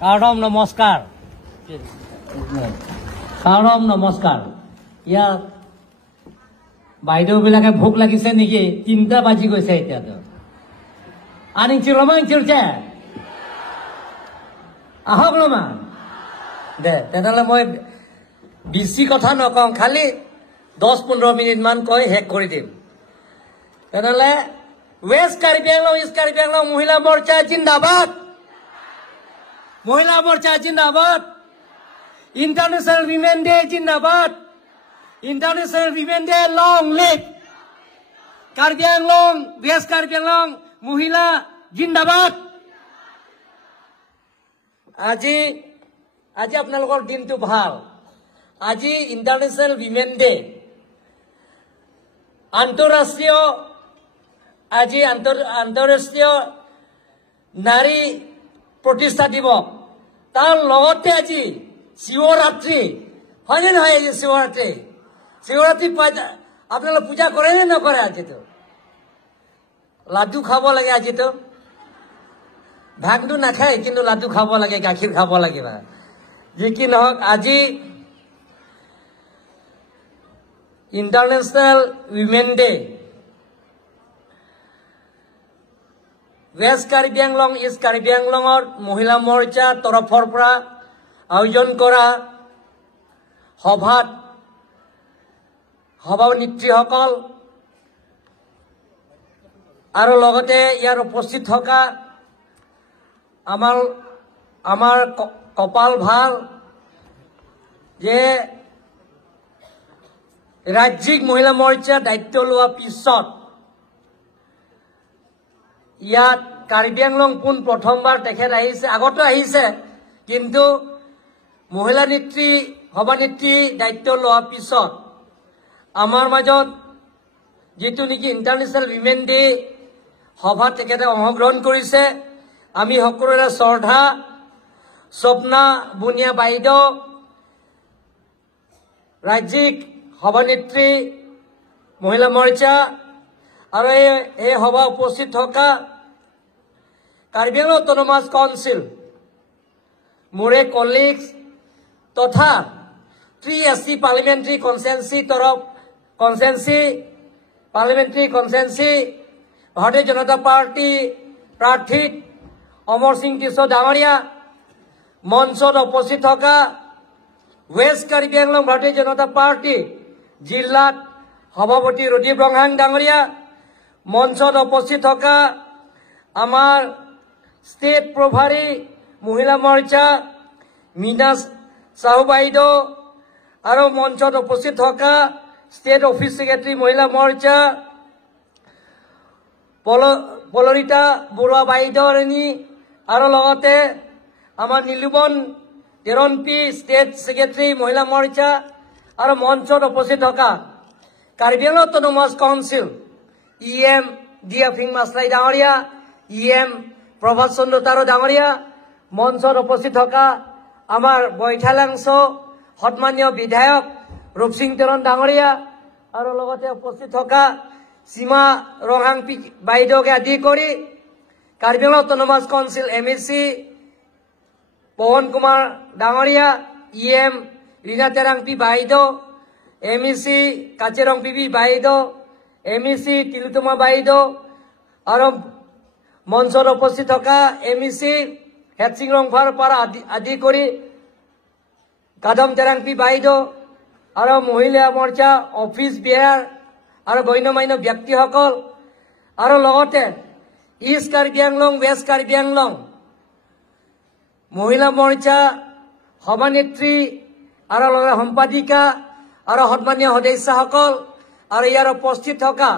কাৰম নমস্কাৰ কাৰম নমস্কাৰ ইয়াত বাইদেউবিলাকে ভোক লাগিছে নেকি 3টা বাজি গৈছে এতিয়াতো আনিছিল ৰমান চিলছে আহক ৰমান দে তেনেহ'লে মই বেছি কথা নকওঁ খালি 10-15 মিনিট মান কৈ শেষ কৰি দিম তেনেহ'লে ওয়েস্ট কাৰ্বি আংলং ইষ্ট কাৰ্বি আংলং মহিলা মৰ্চা জিন্দাবাদ মহিলা মৰ্চা জিন্দাবাদ ইন্টাৰনেশ্যনেল উইমেন ডে জিন্দাবাদ international women day long live Karbi Anglong west Karbi Anglong মহিলা জিন্দাবাদ আজি আজি আপোনালোকৰ দিনটো ভাল আজি ইন্টাৰনেশ্যনেল উইমেন ডে আন্তঃৰাষ্ট্ৰীয় আজি আন্তঃৰাষ্ট্ৰীয় নাৰী প্ৰতিষ্ঠা দিৱস তাৰ লগতে আজি শিৱৰাত্ৰি হয়নে নহয় আজি শিৱৰাত্ৰি আপোনালোকে পূজা কৰে নে নকৰে আজিতো লাডু খাব লাগে আজিতো ভাগটো নাখায় কিন্তু লাডু খাব লাগে গাখীৰ খাব লাগিব যি কি নহওক আজি international women day West Karbi Anglong east Karbi আংলঙৰ মহিলা মৰ্চা তৰফৰ পৰা আয়োজন কৰা সভানেত্ৰীসকল আৰু লগতে ইয়াৰ উপস্থিত থকা আমাৰ কপাল ভাল যে ৰাজ্যিক মহিলা মৰ্চা দায়িত্ব লোৱা পিছত ইয়াত কাৰ্বি আংলং পোন প্ৰথমবাৰ তেখেত আহিছে আগতে আহিছে কিন্তু মহিলা নেত্ৰী সভানেত্ৰী দায়িত্ব লোৱাৰ পিছত আমাৰ মাজত যেটো নেকি ইন্টাৰনেশ্যনেল উইমেন ডে সভা তেখেতে অংশগ্ৰহণ কৰিছে আমি সকলোৰে শ্ৰদ্ধা স্বপ্না বুনিয়া বাইদেউ ৰাজ্যিক সভানেত্ৰী মহিলা মৰ্চা আৰু এই সভা উপস্থিত থকা কাৰ্বি আংলং অটোনমাস কাউন্সিল মোৰে কলিগছ তথা 3SC পাৰ্লিমেণ্টাৰী কনষ্টেন্সি ভাৰতীয় জনতা পাৰ্টি প্ৰাৰ্থী অমৰ সিং কিশোৰ ডাঙৰীয়া মঞ্চত উপস্থিত থকা ওয়েস্ট কাৰ্বি আংলং ভাৰতীয় জনতা পাৰ্টি জিলাত সভাপতি ৰদীপ ৰংহাং ডাঙৰীয়া মঞ্চত উপস্থিত থকা আমাৰ ষ্টেট প্ৰভাৰী মহিলা মৰ্চা মীনা সাহু বাইদেউ আৰু মঞ্চত উপস্থিত থকা ষ্টেট অফিচ ছেক্ৰেটাৰী মহিলা মৰ্চা পলৰিতা বৰুৱা বাইদেউৰণী আৰু লগতে আমাৰ নীলুবন তেৰণপি ষ্টেট ছেক্ৰেটাৰী মহিলা মৰ্চা আৰু মঞ্চত উপস্থিত থকা Karbi Anglong autonomous council EM দিয়া ফিং মাছলাই ডাঙৰীয়া EM প্ৰভাত চন্দ্ৰ তাৰো ডাঙৰীয়া মঞ্চত উপস্থিত থকা আমাৰ বৈঠালাংশ সন্মানীয় বিধায়ক ৰূপসিং তেৰণ ডাঙৰীয়া আৰু লগতে উপস্থিত থকা সীমা ৰংহাং বাইদেউকে আদি কৰি Karbi Anglong autonomous council MEC Pawan Kumar ডাঙৰীয়া EM ৰীনা তেৰাং পি বাইদেউ MEC কাজিৰং পিবি বাইদেউ MEC তিলোতমা বাইদেউ আৰু মঞ্চত উপস্থিত থকা MEC হেডসিং ৰংফাৰ পৰা আদি কৰি কাদম তেৰাং পি বাইদেউ আৰু মহিলা মৰ্চা অফিচ বিয়াৰ আৰু গণ্যমান্য ব্যক্তিসকল আৰু লগতে ইষ্ট কাৰ্বি আংলং ওয়েস্ট কাৰ্বি আংলং মহিলা মৰ্চা সভানেত্ৰী আৰু লগতে সম্পাদিকা আৰু সন্মানীয় সদস্যসকল আৰু ইয়াৰ উপস্থিত থকা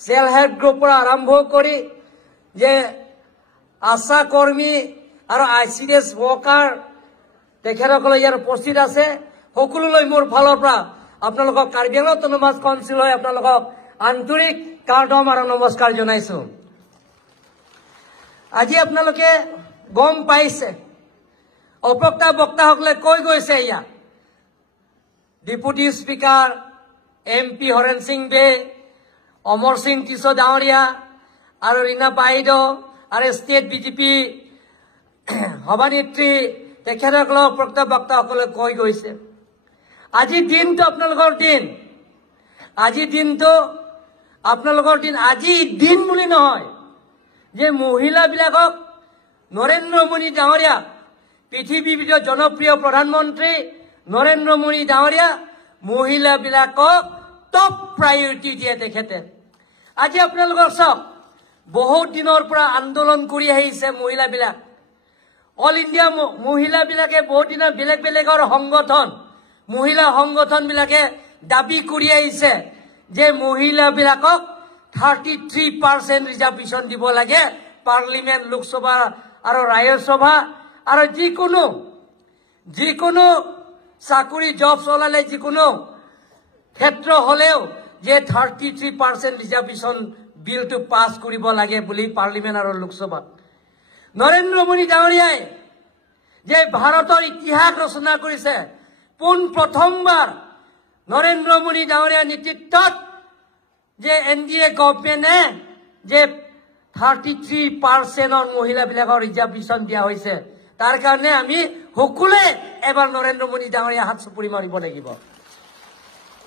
সেল্ফ হেল্প গ্ৰুপৰ আৰম্ভ কৰি যে আশা কৰ্মী আৰু ICDS ৱৰ্কাৰ তেখেতসকলে ইয়াৰ উপস্থিত আছে সকলোলৈ মোৰ ফালৰ পৰা আপোনালোকক কাৰ্বি আংলং অটোনমাস কাউন্সিল হৈ আপোনালোকক আন্তৰিক কাৰ্ডম আৰু নমস্কাৰ জনাইছো আজি আপোনালোকে গম পাইছে বক্তাসকলে কৈ গৈছে ইয়াত deputy speaker MP Haren Singh বে অমৰ সিং কিশোৰ ডাঙৰীয়া আৰু ৰীনা বাইদেউ আৰু ষ্টেট BJP সভানেত্ৰী তেখেতসকলক প্ৰকৃত বক্তাসকলে কৈ গৈছে। আজিৰ দিনটো আপোনালোকৰ দিন, আজিৰ দিনটো আপোনালোকৰ দিন। আজি দিন বুলি নহয় যে মহিলাবিলাকক নৰেন্দ্ৰ মোদী ডাঙৰীয়া, পৃথিৱীৰ জনপ্ৰিয় প্ৰধানমন্ত্ৰী নৰেন্দ্ৰ মোদী ডাঙৰীয়া মহিলাবিলাকক টপ প্ৰায়ৰিটি দিয়ে তেখেতে। আজি আপোনালোকৰ চাওক, বহুত দিনৰ পৰা আন্দোলন কৰি আহিছে মহিলাবিলাক। অল ইণ্ডিয়া মহিলাবিলাকে বহুত দিনৰ বেলেগ বেলেগৰ সংগঠন, মহিলা সংগঠনবিলাকে দাবী কৰি আহিছে যে মহিলাবিলাকক 33% ৰিজাৰ্ভেশ্যন দিব লাগে পাৰ্লিমেণ্ট, লোকসভা আৰু ৰাজ্যসভা, আৰু যিকোনো চাকৰি জব চলালে যিকোনো ক্ষেত্ৰ হলেও যে 33% ৰিজাৰ্ভেশ্যন বিলটো পাছ কৰিব লাগে বুলি পাৰ্লিমেণ্ট আৰু লোকসভাত। নৰেন্দ্ৰ মোদী ডাঙৰীয়াই যে ভাৰতৰ ইতিহাস ৰচনা কৰিছে, পোন প্ৰথমবাৰ নৰেন্দ্ৰ মোদী ডাঙৰীয়াৰ নেতৃত্বত যে NDA গভৰ্ণমেণ্টে যে 33% মহিলাবিলাকৰ ৰিজাৰ্ভেশ্যন দিয়া হৈছে, তাৰ কাৰণে আমি সকলোৱে এবাৰ নৰেন্দ্ৰ মোদী ডাঙৰীয়া হাত চুপুৰি মাৰিব লাগিব।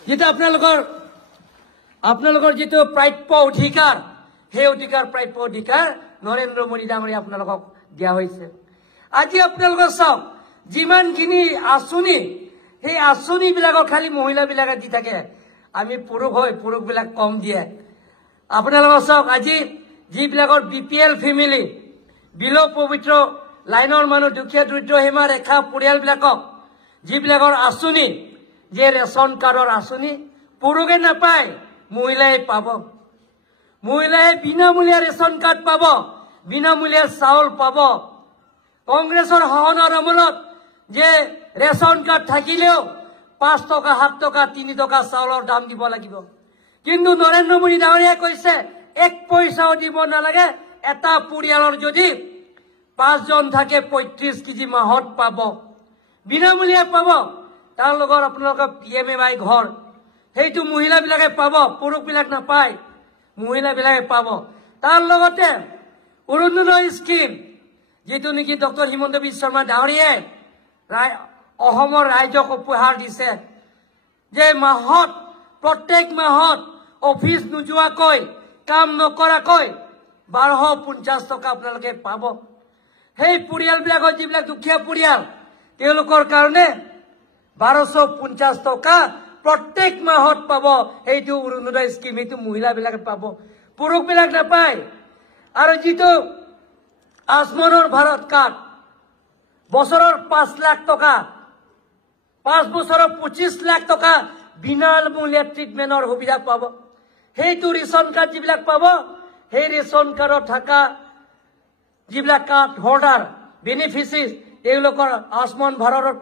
যেটা আপোনালোকৰ যেটো প্ৰাপ্য অধিকাৰ, সেই প্ৰাপ্য অধিকাৰ নৰেন্দ্ৰ মোদী ডাঙৰীয়া আপোনালোকক দিয়া হৈছে। আজি আপোনালোকৰ চাওক, যিমানখিনি আঁচনি, সেই আঁচনিবিলাকক খালি মহিলাবিলাকে দি থাকে, আমি পুৰুষবিলাক কম দিয়ে। আপোনালোকৰ চাওক, আজি যিবিলাকৰ BPL ফেমিলি, বিল' পবিত্ৰ লাইনৰ মানুহ, দুখীয়া দৰিদ্ৰ সীমা ৰেখা পৰিয়ালবিলাকক যিবিলাকৰ আঁচনি, যে ৰেচন কাৰ্ডৰ আঁচনি পুৰুষে নাপায়, মহিলাই পাব। মহিলাই বিনামূলীয়া ৰেচন কাৰ্ড পাব, বিনামূলীয়া চাউল পাব। কংগ্ৰেছৰ শাসনৰ আমলত যে ৰেচন কাৰ্ড থাকিলেও 5 টকা, 7 টকা, 3 টকা চাউলৰ দাম দিব লাগিব। কিন্তু নৰেন্দ্ৰ মোদী ডাঙৰীয়াই কৈছে 1 পইচাও দিব নালাগে। এটা পৰিয়ালৰ যদি 5 জন থাকে 35 কেজি মাহত পাব, বিনামূলীয়া পাব। তাৰ লগত আপোনালোকৰ PMAY ঘৰ, সেইটো মহিলাবিলাকে পাব, পুৰুষবিলাক নাপায়, মহিলাবিলাকে পাব। তাৰ লগতে অৰুণোদয় স্কিম, যেটো নেকি ডক্টৰ হিমন্ত বিশ্ব শৰ্মা ডাঙৰীয়াই অসমৰ ৰাইজক উপহাৰ দিছে, যে প্ৰত্যেক মাহত অফিচ নোযোৱাকৈ, কাম নকৰাকৈ 1250 টকা আপোনালোকে পাব। সেই পৰিয়ালবিলাকৰ যিবিলাক দুখীয়া পৰিয়াল, তেওঁলোকৰ কাৰণে 1250 টকা প্ৰত্যেক মাহত পাব। সেইটো অৰুণোদয় স্কিম, সেইটো মহিলাবিলাকে পাব, পুৰুষবিলাক নাপায়। আৰু যিটো আয়ুষ্মানৰ ভাৰত কাৰ্ড, বছৰৰ 5 লাখ টকা, 5 বছৰৰ 25 লাখ টকা বিনামূলীয়া ট্ৰিটমেণ্টৰ সুবিধা পাব। সেইটো ৰেচন কাৰ্ড যিবিলাক পাব, সেই ৰেচন কাৰ্ডত থকা যিবিলাক কাৰ্ড হোল্ডাৰ, বেনিফিচিয়াৰী, তেওঁলোকৰ আয়ুষ্মান ভাৰতৰ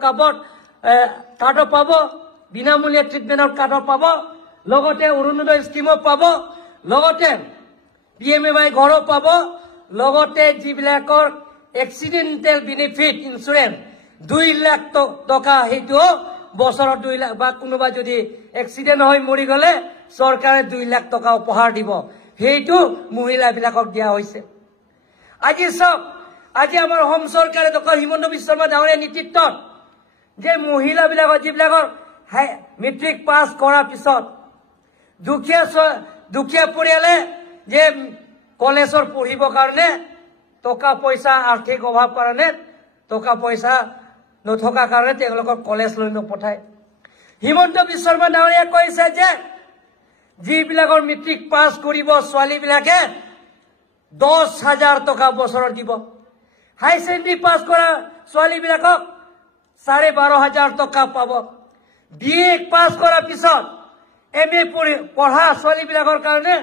কাৰ্ডো পাব, বিনামূলীয়া ট্ৰিটমেণ্টৰ কাৰ্ডো পাব, লগতে অৰুণোদয় স্কিমো পাব, লগতে PMAY ঘৰো পাব, লগতে যিবিলাকৰ এক্সিডেণ্টেল বেনিফিট ইঞ্চুৰেঞ্চ 2 লাখ টকা, সেইটো বছৰত 2 লাখ, বা কোনোবা যদি এক্সিডেণ্ট হৈ মৰি গ'লে চৰকাৰে 2 লাখ টকা উপহাৰ দিব। সেইটো মহিলাবিলাকক দিয়া হৈছে। আজি চাওক, আজি আমাৰ অসম চৰকাৰে ডক্টৰ হিমন্ত বিশ্ব শৰ্মা ডাঙৰীয়াৰ নেতৃত্বত যে মহিলাবিলাকৰ যিবিলাকৰ মেট্ৰিক পাছ কৰাৰ পিছত দুখীয়া পৰিয়ালে যে কলেজৰ পঢ়িবৰ কাৰণে টকা পইচা, আৰ্থিক অভাৱ কাৰণে টকা পইচা নথকাৰ কাৰণে তেওঁলোকক কলেজলৈ নপঠায়। হিমন্ত বিশ্ব শৰ্মা ডাঙৰীয়াই কৈছে যে যিবিলাকৰ মেট্ৰিক পাছ কৰিব ছোৱালীবিলাকে 10,000 টকা বছৰত দিব। হাই ছেকেণ্ডেৰী পাছ কৰা ছোৱালীবিলাকক 12,500 টকা পাব। BA পাছ কৰাৰ পিছত MA পঢ়া ছোৱালীবিলাকৰ কাৰণে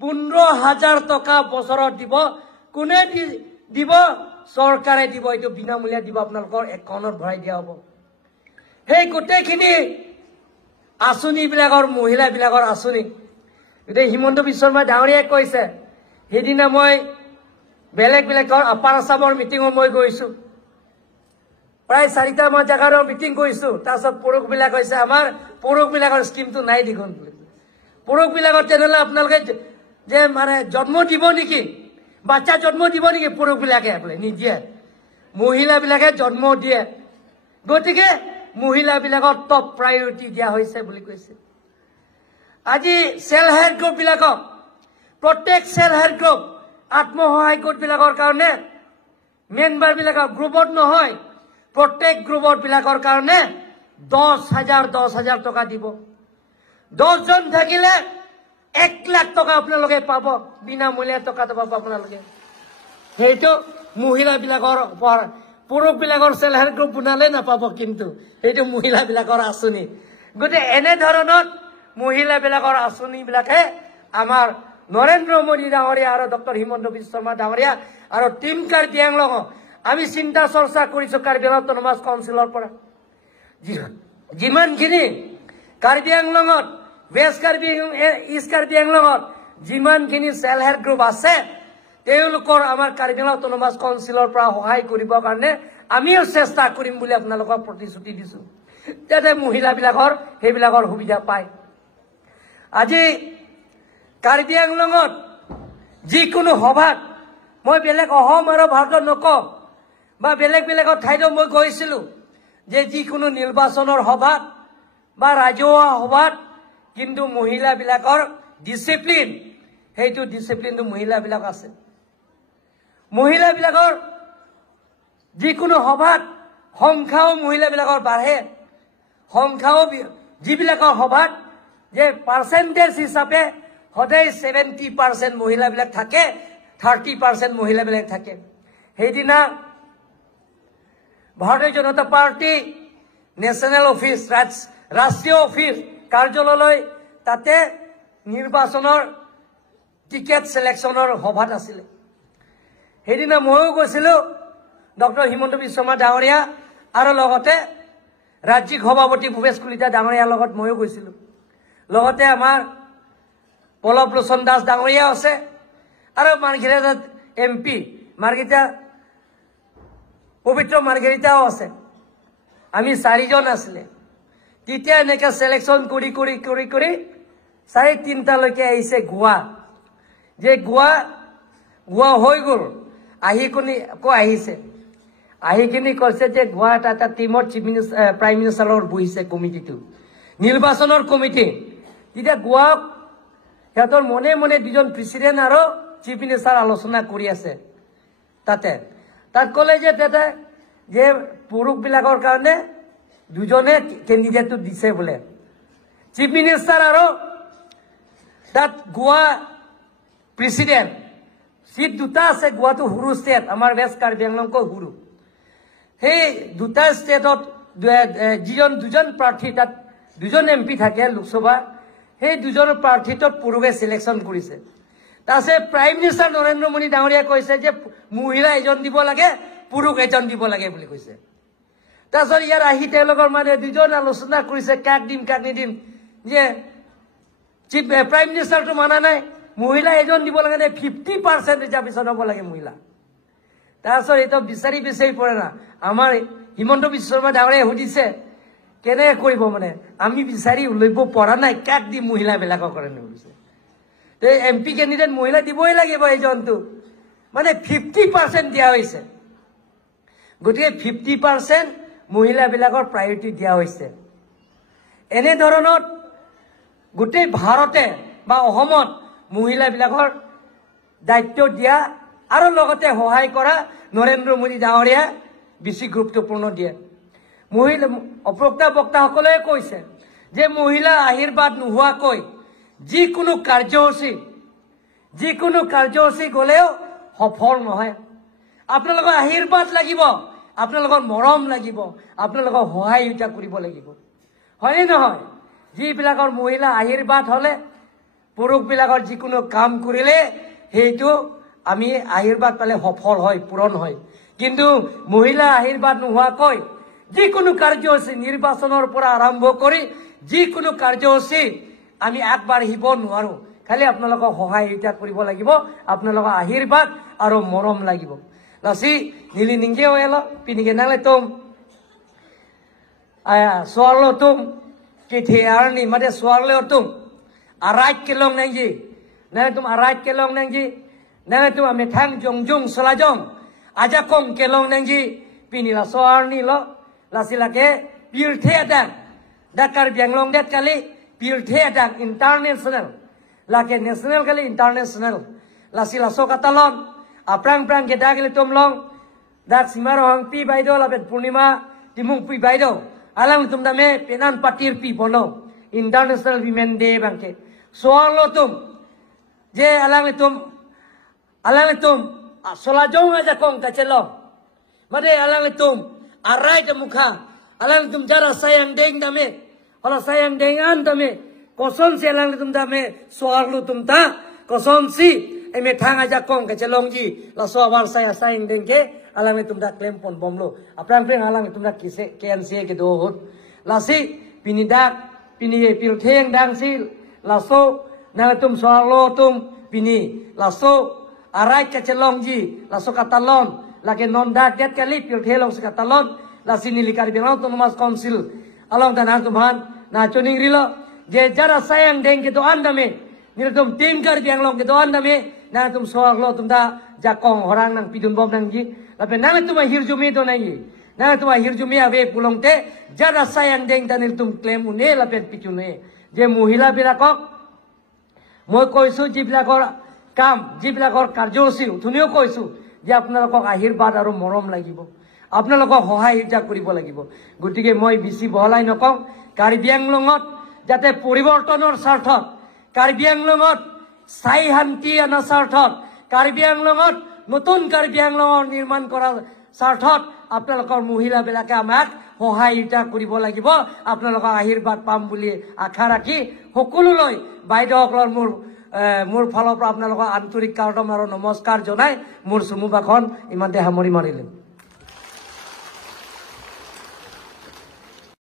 15,000 টকা বছৰত দিব। কোনে দিব? চৰকাৰে দিব। এইটো বিনামূলীয়া দিব, আপোনালোকৰ একাউণ্টত ভৰাই দিয়া হ'ব। সেই গোটেইখিনি আঁচনিবিলাকৰ, মহিলাবিলাকৰ আঁচনি। গতিকে হিমন্ত বিশ্ব শৰ্মা ডাঙৰীয়াই কৈছে, সেইদিনা মই বেলেগ আপাৰ আছামৰ মিটিঙত মই গৈছো, প্ৰায় 4টামান জেগাৰ মিটিং কৰিছো। তাৰপিছত পুৰুষবিলাক কৈছে আমাৰ পুৰুষবিলাকৰ স্কিমটো নাই দেখোন। পুৰুষবিলাকৰ তেনেহ'লে আপোনালোকে যে মানে জন্ম দিব নেকি, বাচ্চা জন্ম দিব নেকি পুৰুষবিলাকে? বোলে নিদিয়ে। মহিলাবিলাকে জন্ম দিয়ে গতিকে মহিলাবিলাকক টপ প্ৰায়ৰিটি দিয়া হৈছে বুলি কৈছে আজি সেলফ হেল্প গ্ৰুপবিলাকক প্ৰত্যেক সেলফ হেল্প গ্ৰুপ আত্মসহায়ক গোটবিলাকৰ কাৰণে মেম্বাৰবিলাকক গ্ৰুপত নহয় প্ৰত্যেক গ্ৰুপৰ বিলাকৰ কাৰণে 10,000 টকা দিব 10 জন থাকিলে 1 লাখ টকা আপোনালোকে পাব বিনামূলীয়া টকা পাব আপোনালোকে সেইটো মহিলাবিলাকৰ পুৰুষবিলাকৰ সেলফ হেল্প গ্ৰুপ বনালে নাপাব কিন্তু এইটো মহিলাবিলাকৰ আঁচনি গতে এনে ধৰণৰ মহিলাবিলাকৰ আঁচনিবিলাকে আমাৰ নৰেন্দ্ৰ মোদী ডাঙৰীয়া আৰু ডক্টৰ হিমন্ত বিশ্ব শৰ্মা ডাঙৰীয়া আৰু টিম কাৰ্বি আংলঙক আমি চিন্তা চৰ্চা কৰিছো কাৰ্বি আংলং অটোনমাস কাউন্সিলৰ পৰা যিমানখিনি কাৰ্বি আংলঙত ৱেষ্ট কাৰ্বি ইষ্ট কাৰ্বি আংলঙত যিমানখিনি সেলফ হেল্প গ্ৰুপ আছে তেওঁলোকৰ আমাৰ কাৰ্বি আংলং অটোনমাস কাউন্সিলৰ পৰা সহায় কৰিবৰ কাৰণে আমিও চেষ্টা কৰিম বুলি আপোনালোকক প্ৰতিশ্ৰুতি দিছো যাতে মহিলাবিলাকৰ সেইবিলাকৰ সুবিধা পায় আজি কাৰ্বি আংলঙত যিকোনো সভাত মই বেলেগ অসম আৰু ভাৰতত নকওঁ বা বেলেগ বেলেগৰ ঠাইতো মই গৈছিলো যে যিকোনো নিৰ্বাচনৰ সভাত বা ৰাজহুৱা সভাত কিন্তু মহিলাবিলাকৰ ডিসিপ্লিন সেইটো ডিসিপ্লিনটো মহিলাবিলাক আছে মহিলাবিলাকৰ যিকোনো সভাত সংখ্যাও মহিলাবিলাকৰ বাঢ়ে সংখ্যাও যিবিলাকৰ সভাত যে পাৰ্চেন্টেজ হিচাপে সদায় 70% মহিলাবিলাক থাকে 30% মহিলাবিলাক থাকে সেইদিনা ভাৰতীয় জনতা পাৰ্টি নেশ্যনেল অফিচ ৰাষ্ট্ৰীয় অফিচ কাৰ্যালয়লৈ তাতে নিৰ্বাচনৰ টিকেট সিলেকশনৰ সভাত আছিল সেইদিনা ময়ো গৈছিলো ডক্টৰ হিমন্ত বিশ্ব শৰ্মা ডাঙৰীয়া আৰু লগতে ৰাজ্যিক সভাপতি ভূপেশ কলিতা ডাঙৰীয়াৰ লগত ময়ো গৈছিলো লগতে আমাৰ পল্লৱ লোচন দাস ডাঙৰীয়া আছে আৰু মাৰ্ঘেৰিটা এমপি মাৰ্ঘেৰিটা পবিত্ৰ মাৰ্ঘেৰিটাও আছে আমি 4 জন আছিলে তেতিয়া এনেকা সিলেকশন কৰি 3:30 লৈকে আহিছে গোৱা যে গোৱা হৈ গল আহি কোনি কো আহিছে আহি কিনি কৈছে যে গোৱা এটা টিমৰ চিফ মিনিষ্টাৰ প্ৰাইম মিনিষ্টাৰৰ বহিছে কমিটিটো নিৰ্বাচনৰ কমিটি তেতিয়া গোৱা সিহঁতৰ মনে মনে দুজন প্ৰেসিডেন্ট আৰু চিফ মিনিষ্টাৰ আলোচনা কৰি আছে তাত ক'লে যে তাতে যে পুৰুষবিলাকৰ কাৰণে দুজনে কেণ্ডিডেটটো দিছে বোলে চিফ মিনিষ্টাৰ আৰু তাত গোৱা প্ৰেসিডেন্ট সিট দুটা আছে গোৱাটো হুৰু ষ্টেট আমাৰ ৱেষ্ট কাৰ্বি আংলংক হুৰু সেই দুটা ষ্টেটত দুজন প্ৰাৰ্থী তাত দুজন এমপি থাকে লোকসভা সেই দুজন প্ৰাৰ্থীটোত পুৰুষে সিলেকশন কৰিছে তাছে প্ৰাইম মিনিষ্টাৰ নৰেন্দ্ৰ মোদী ডাঙৰীয়া কৈছে যে মহিলা এজন দিব লাগে পুৰুষ এজন দিব লাগে বুলি কৈছে তাছত ইয়াৰ আহি তেওঁলোকৰ মানে দুজন আলোচনা কৰিছে কাক নিদিম যে চিফ প্ৰাইম মিনিষ্টাৰটো মানা নাই মহিলা এজন দিব লাগে 50% ৰিজাৰ্ভেশ্যন হ'ব লাগে মহিলা তাছত এটা বিচাৰি পৰে না আমাৰ হিমন্ত বিশ্ব শৰ্মা ডাঙৰীয়াই সুধিছে কেনে কৰিব মানে আমি বিচাৰি লইব পৰা নাই কাক দি মহিলাবিলাকৰ কাৰণে কৈছে তে এমপি ক্যান্ডিডেট মহিলা দিবই লাগিব এজনটো মানে 50% দিয়া হৈছে গতিকে 50% মহিলাবিলাকৰ প্ৰায়োৰিটি দিয়া হৈছে এনে ধৰণৰ গোটেই ভাৰতে বা অসমত মহিলাবিলাকৰ দায়িত্ব দিয়া আৰু লগতে সহায় কৰা নৰেন্দ্ৰ মোদী ডাঙৰীয়া বেছি গুৰুত্বপূৰ্ণ দিয়ে মহিলা অপ্ৰক্তা বক্তাসকলে কৈছে যে মহিলা আশীৰ্বাদ নোহোৱাকৈ যিকোনো কাৰ্যসূচী গলেও সফল নহয় আপোনালোকৰ আশীৰ্বাদ লাগিব আপোনালোকৰ মৰম লাগিব আপোনালোকৰ সহায়তা কৰিব লাগিব হয় নহয় যিবিলাকৰ মহিলা আশীৰ্বাদ হলে পুৰুষবিলাকৰ যিকোনো কাম কৰিলে সেইটো আমি আশীৰ্বাদ পালে সফল হয় পূৰণ হয় কিন্তু মহিলা আশীৰ্বাদ নোহোৱাকৈ যিকোনো কাৰ্যসূচী নিৰ্বাচনৰ পৰা আৰম্ভ কৰি যিকোনো কাৰ্যসূচী আমি আগবাঢ়িব নোৱাৰো খালি আপোনালোকক সহায়তা কৰিব লাগিব আপোনালোকৰ আশীৰ্বাদ আৰু মৰম লাগিব লাসি নীলি নিংগে ওয়েলো পিনিকে নালে তুম সোয়ালো তুম किथे आरनी मते स्वारले तुम आराज के लोग नहीं जी न तुम आराज के लोग नहीं जी न तुम हमें थांग जोंग जोंग सलाजोंग aja kong kelong nangji pini la soar ni lo la silake pil the dang dakar bianglong det kali pil the dang international lake national kali international la sila so katalon aprang prang ke dagile tomlong dak simaro hang pi baido la bet purnima timung pi baido alang tum dame penan patir pi bono international women day bangke soar lo tum je alang tum sola jong aja kong kacelo made alang tum arai ke mukha alang tum jara sayang deng dame ola sayang dengan dame koson se alang tum dame soar lo tum ta koson si eme thang aja kong kachelong ji la so war saya sayang deng ke alang tum da claim pon bomlo aprang preng alang tum da kise KNC ke do hot la si pinidak pini pil theng dang si la so na tum soar lo tum pini la so arai kachelong ji la so katalon la ke non da det kali pil thelong se katalon la sini likar binau autonomous council along dan tuman na choning rilo je jara sayang deng ke to andame ni tum tim kar bianglong ke to andame na tum soar lo tum da jakong orang nang pidun bom nang ji la pe na tum hirjumi to nang ji na tum hirjumi ave pulong te jara sayang deng danil tum claim une la pe pichune je mohila birakok মই কৈছো যিবিলাকৰ কাম যিবিলাকৰ কাৰ্যসূচী ধুনীয়া কৈছো যে আপোনালোকক আশীৰ্বাদ আৰু মৰম লাগিব আপোনালোকক সহায় কৰিব লাগিব গতিকে মই বেছি বহলাই নকওঁ কাৰ্বি আংলঙত যাতে পৰিৱৰ্তনৰ স্বাৰ্থত কাৰ্বি আংলঙত স্থায়ী শান্তি অনাৰ স্বাৰ্থত কাৰ্বি আংলঙত নতুন কাৰ্বি আংলঙৰ নিৰ্মাণ কৰাৰ স্বাৰ্থত আপোনালোকৰ মহিলাবিলাকে আমাক সহায় কৰিব লাগিব আপোনালোকৰ আশীৰ্বাদ পাম বুলি আশা ৰাখি সকলোলৈ বাইদেউসকলৰ মোৰ ফালৰ পৰা আপোনালোকৰ আন্তৰিক কাৰ্ডম আৰু নমস্কাৰ জনাই মোৰ চমু ভাষণ ইমানতে সামৰি মাৰিলোঁ।